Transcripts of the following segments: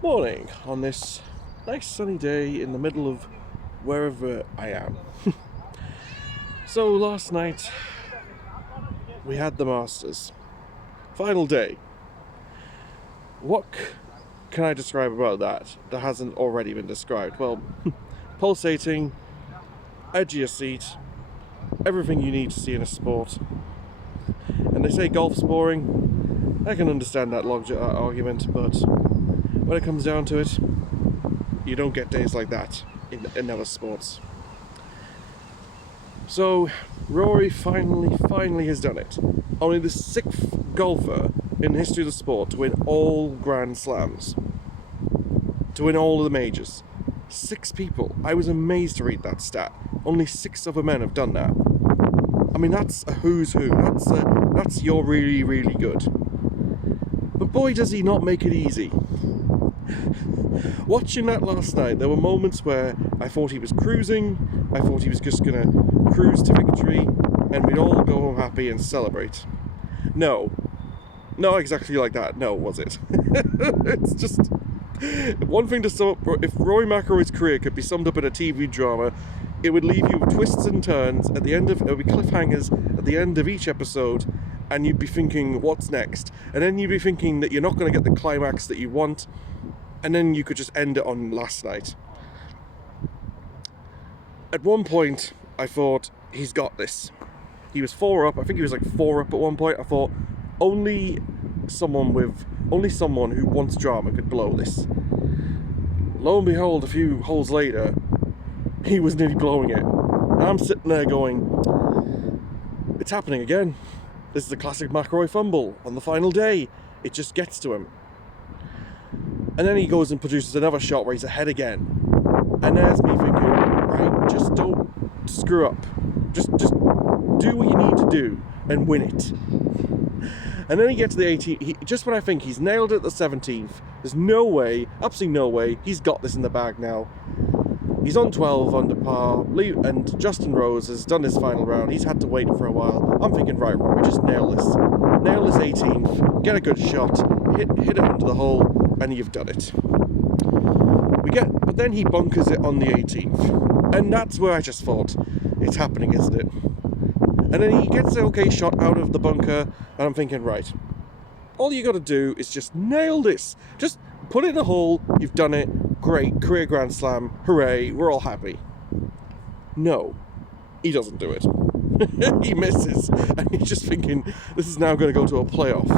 Morning on this nice sunny day in the middle of wherever I am. So last night we had the Masters. Final day. What can I describe about that hasn't already been described? Well, pulsating, edge of your seat, everything you need to see in a sport. And they say golf's boring. I can understand that argument, but when it comes down to it, you don't get days like that in other sports. So, Rory finally has done it. Only the sixth golfer in the history of the sport to win all Grand Slams. To win all of the majors. 6 people. I was amazed to read that stat. Only 6 other men have done that. I mean, that's a who's who. That's you're really, really good. But boy, does he not make it easy. Watching that last night, there were moments where I thought he was cruising, I thought he was just gonna cruise to victory, and we'd all go home happy and celebrate. No. Not exactly like that, no, was it? It's just... One thing to sum up, if Rory McIlroy's career could be summed up in a TV drama, it would leave you with twists and turns at the end of... There would be cliffhangers at the end of each episode, and you'd be thinking, what's next? And then you'd be thinking that you're not going to get the climax that you want, and then you could just end it on last night. At one point, I thought, he's got this. He was 4 up, I think he was like 4 up at one point. I thought, only someone who wants drama could blow this. Lo and behold, a few holes later, he was nearly blowing it. And I'm sitting there going, it's happening again. This is a classic McIlroy fumble on the final day. It just gets to him. And then he goes and produces another shot where he's ahead again. And there's me thinking, right, just don't screw up. Just do what you need to do and win it. And then he gets to the 18th, just when I think he's nailed it at the 17th, there's no way, absolutely no way, he's got this in the bag now. He's on 12 under par, and Justin Rose has done his final round. He's had to wait for a while. I'm thinking, right, Rory, just nail this. Nail this 18th, get a good shot, hit it under the hole, and you've done it. But then he bunkers it on the 18th. And that's where I just thought, it's happening, isn't it? And then he gets an okay shot out of the bunker, and I'm thinking, right, all you got to do is just nail this. Just put it in the hole, you've done it, great, career Grand Slam, hooray, we're all happy. No, he doesn't do it. He misses, and he's just thinking, this is now going to go to a playoff.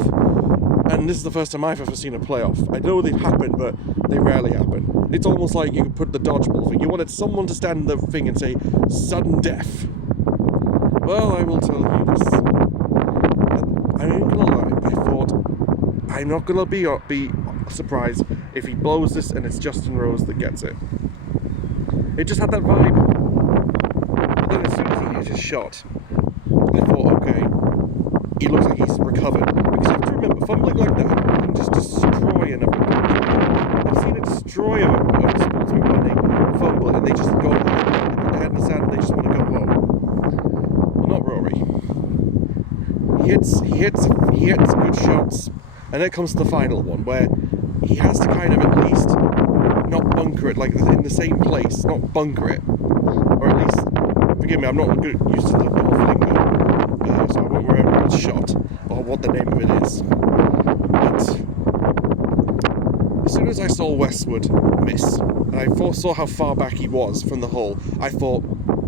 And this is the first time I've ever seen a playoff. I know they've happened, but they rarely happen. It's almost like you could put the dodgeball thing. You wanted someone to stand in the thing and say, sudden death. Well, I will tell you this. I ain't gonna lie, I thought, I'm not gonna be surprised if he blows this and it's Justin Rose that gets it. It just had that vibe. But then as soon as he hit his shot, I thought, okay, he looks like he's recovered. Because you have to remember, fumbling like that can just destroy an opponent. I've seen it destroy a sportsman when they fumble and they just go and put their head in the sand and they just want to go home. Not Rory. He hits good shots, and then comes to the final one where he has to kind of at least not bunker it, like in the same place, not bunker it, or at least, forgive me, I'm not used to the golf lingo, so I won't remember which shot or what the name of it is. But as soon as I saw Westwood miss, and I saw how far back he was from the hole, I thought,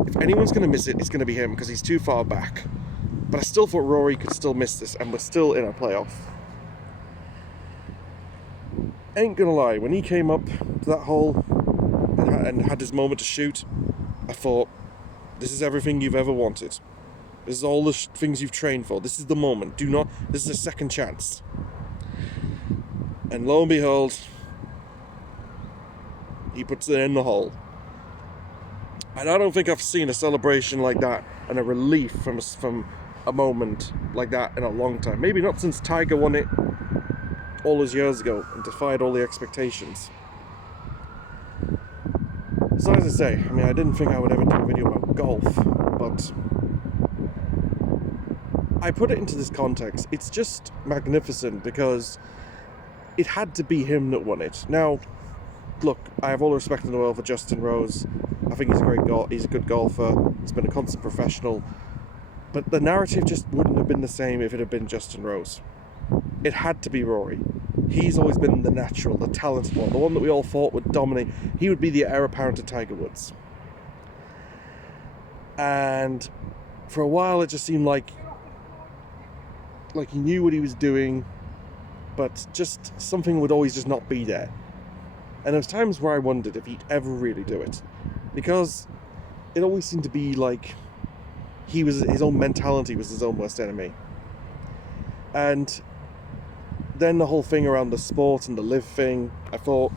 if anyone's going to miss it, it's going to be him because he's too far back. But I still thought Rory could still miss this, and we're still in a playoff. Ain't gonna lie, when he came up to that hole and had his moment to shoot, I thought, this is everything you've ever wanted. This is all the things you've trained for. This is the moment. This is a second chance. And lo and behold, he puts it in the hole. And I don't think I've seen a celebration like that and a relief from a moment like that in a long time. Maybe not since Tiger won it all those years ago and defied all the expectations. So as I say, I mean, I didn't think I would ever do a video about golf, but I put it into this context. It's just magnificent because it had to be him that won it. Now, look, I have all the respect in the world for Justin Rose. I think he's a good golfer. He's been a constant professional. But the narrative just wouldn't have been the same if it had been Justin Rose. It had to be Rory. He's always been the natural, the talented one, the one that we all thought would dominate. He would be the heir apparent to Tiger Woods. And for a while it just seemed like he knew what he was doing, but just something would always just not be there. And there was times where I wondered if he'd ever really do it, because it always seemed to be like his own mentality was his own worst enemy. And then the whole thing around the sport and the live thing, I thought,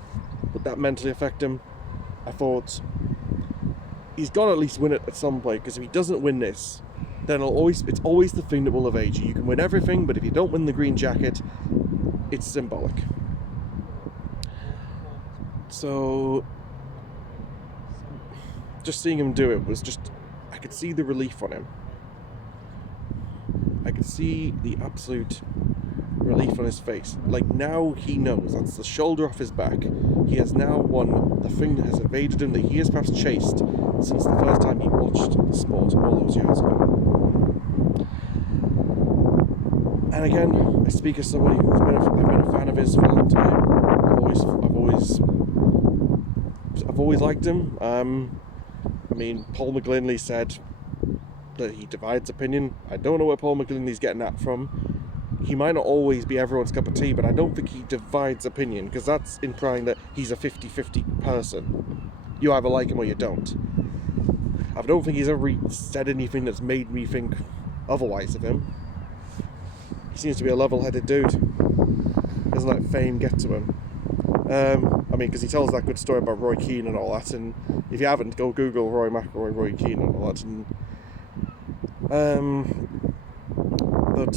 would that mentally affect him? I thought, he's got to at least win it at some point, because if he doesn't win this, then it's always the thing that will evade you. You can win everything, but if you don't win the green jacket, it's symbolic. So, just seeing him do it was just, I could see the relief on him. I could see the absolute relief on his face. Like, now he knows, that's the shoulder off his back. He has now won the thing that has evaded him, that he has perhaps chased since the first time he watched the sport all those years ago. And again, I speak as somebody who's been a fan of his for a long time. I've always liked him. I mean, Paul McGlinley said that he divides opinion. I don't know where Paul McGlinley's getting that from. He might not always be everyone's cup of tea, but I don't think he divides opinion, because that's implying that he's a 50-50 person. You either like him or you don't. I don't think he's ever said anything that's made me think otherwise of him. He seems to be a level-headed dude. Doesn't let fame get to him. I mean, because he tells that good story about Roy Keane and all that, and if you haven't, go Google Rory McIlroy, Roy Keane and all that. But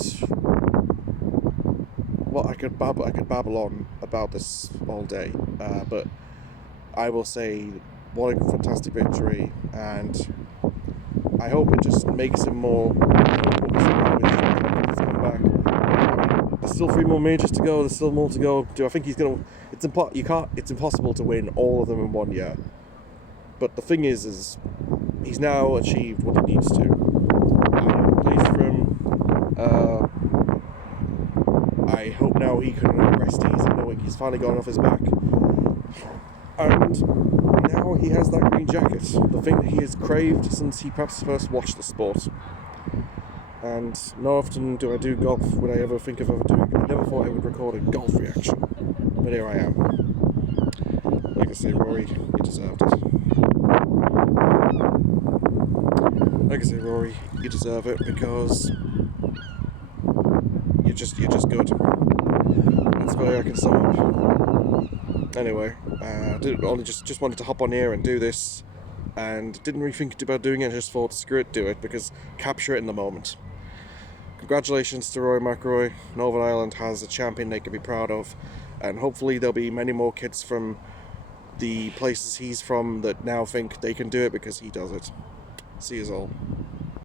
well, I could babble on about this all day, but I will say, what a fantastic victory, and I hope it just makes him more. Come back. There's still 3 more majors to go. There's still more to go. Do I think he's gonna? It's impossible to win all of them in 1 year. But the thing is he's now achieved what he needs to. I'm pleased for him. I hope now he can rest easy, knowing he's finally gone off his back. And now he has that green jacket, the thing that he has craved since he perhaps first watched the sport. And not often do I do golf, would I ever think of ever doing it. I never thought I would record a golf reaction, but here I am. Like I say, Rory, you deserved it. Like I say, Rory, you deserve it, because you're just good. That's the way I can sum up. Anyway, just wanted to hop on here and do this, and didn't really think about doing it. I just thought, screw it, do it, because capture it in the moment. Congratulations to Rory McIlroy. Northern Ireland has a champion they can be proud of, and hopefully there'll be many more kids from the places he's from that now think they can do it because he does it. See yous all.